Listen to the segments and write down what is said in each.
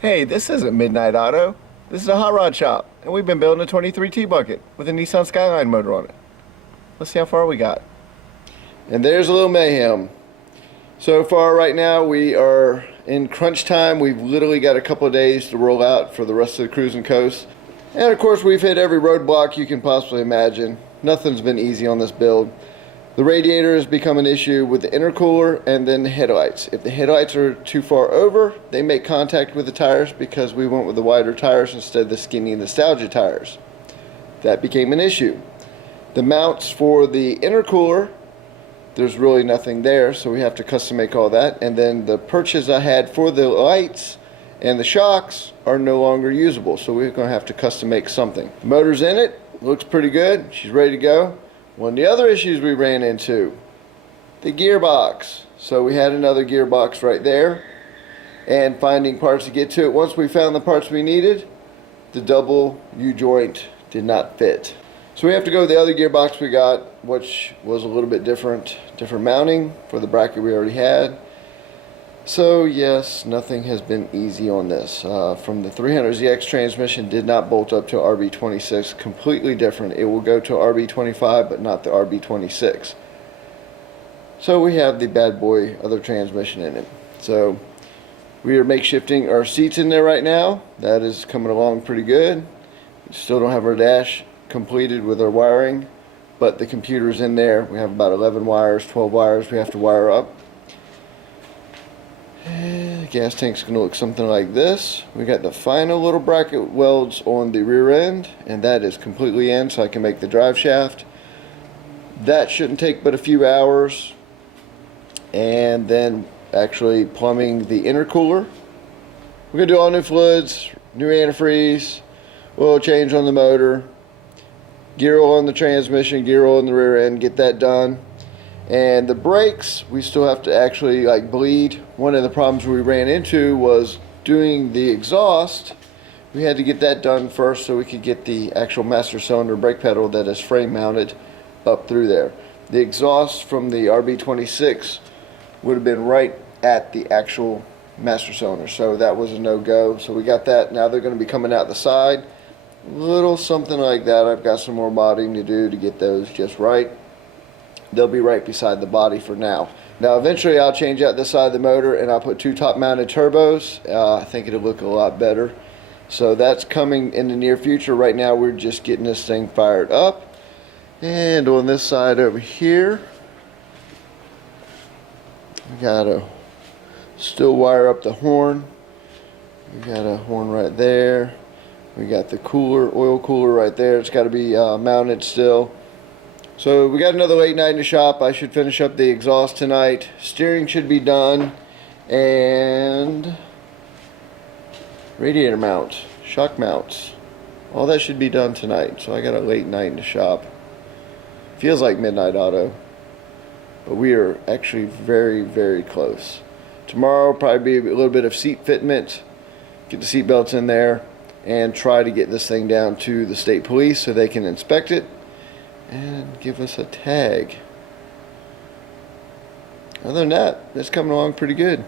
Hey, this isn't Midnight Auto. This is a hot rod shop, and we've been building a 23T bucket with a Nissan Skyline motor on it. Let's see how far we got. And there's a little mayhem. So far right now we are in crunch time. We've literally got a couple of days to roll out for the rest of the cruising coast. And of course we've hit every roadblock you can possibly imagine. Nothing's been easy on this build. The radiator has become an issue with the intercooler and then the headlights. If the headlights are too far over, they make contact with the tires because we went with the wider tires instead of the skinny nostalgia tires. That became an issue. The mounts for the intercooler, there's really nothing there, so we have to custom make all that. And then the perches I had for the lights and the shocks are no longer usable, so we're going to have to custom make something. The motor's in it, looks pretty good, she's ready to go. One of the other issues we ran into, the gearbox. So we had another gearbox right there, and finding parts to get to it. Once we found the parts we needed, the double U-joint did not fit. So we have to go with the other gearbox we got, which was a little bit different mounting for the bracket we already had. So yes, nothing has been easy on this. From the 300ZX transmission did not bolt up to RB26, completely different. It will go to RB25 but not the RB26. So we have the bad boy other transmission in it. So we are makeshifting our seats in there right now. That is coming along pretty good. We still don't have our dash completed with our wiring, but the computer's in there. We have about 11 wires, 12 wires we have to wire up. The gas tank's going to look something like this. We got the final little bracket welds on the rear end, and that is completely in, so I can make the drive shaft. That shouldn't take but a few hours. And then actually plumbing the intercooler. We're going to do all new fluids, new antifreeze, oil change on the motor, gear oil on the transmission, gear oil in the rear end, get that done. And the brakes, we still have to actually bleed. One of the problems we ran into was doing the exhaust. We had to get that done first so we could get the actual master cylinder brake pedal that is frame mounted up through there. The exhaust from the RB26 would have been right at the actual master cylinder, so that was a no-go. So we got that. Now they're going to be coming out the side. Little something like that. I've got some more modding to do to get those just right. They'll be right beside the body for now. Now eventually I'll change out this side of the motor and I'll put two top mounted turbos. I think it'll look a lot better. So that's coming in the near future. Right now we're just getting this thing fired up. And on this side over here, we gotta still wire up the horn. We got a horn right there. We got the cooler, oil cooler right there. It's got to be mounted still. So we got another late night in the shop. I should finish up the exhaust tonight. Steering should be done. And radiator mounts, shock mounts. All that should be done tonight. So I got a late night in the shop. Feels like Midnight Auto. But we are actually very, very close. Tomorrow will probably be a little bit of seat fitment. Get the seat belts in there. And try to get this thing down to the state police so they can inspect it and give us a tag. Other than that, it's coming along pretty good.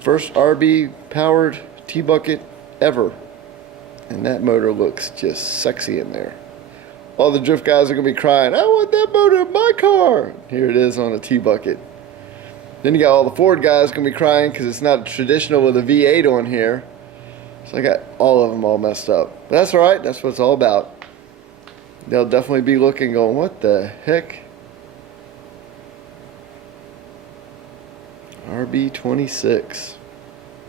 First RB powered T-bucket ever. And that motor looks just sexy in there. All the drift guys are going to be crying, I want that motor in my car. Here it is on a T-bucket. Then you got all the Ford guys going to be crying because it's not traditional with a V8 on here. So I got all of them all messed up. But that's alright, that's what it's all about. They'll definitely be looking going, what the heck? RB26.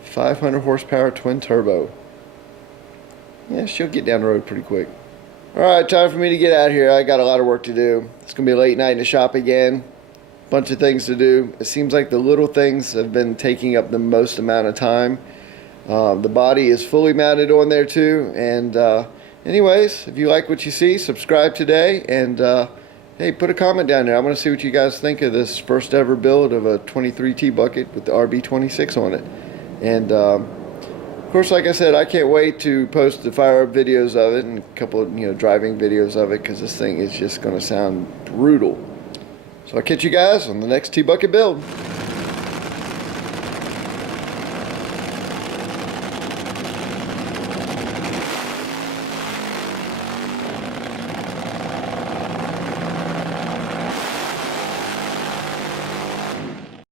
500 horsepower twin turbo. Yeah, she'll get down the road pretty quick. Alright, time for me to get out of here. I got a lot of work to do. It's going to be a late night in the shop again. Bunch of things to do. It seems like the little things have been taking up the most amount of time. The body is fully mounted on there too. And anyways, if you like what you see, subscribe today. And hey, put a comment down there. I want to see what you guys think of this first ever build of a 23T bucket with the RB26 on it. And of course, like I said, I can't wait to post the fire up videos of it and a couple of driving videos of it, because this thing is just going to sound brutal. So I'll catch you guys on the next T-Bucket build.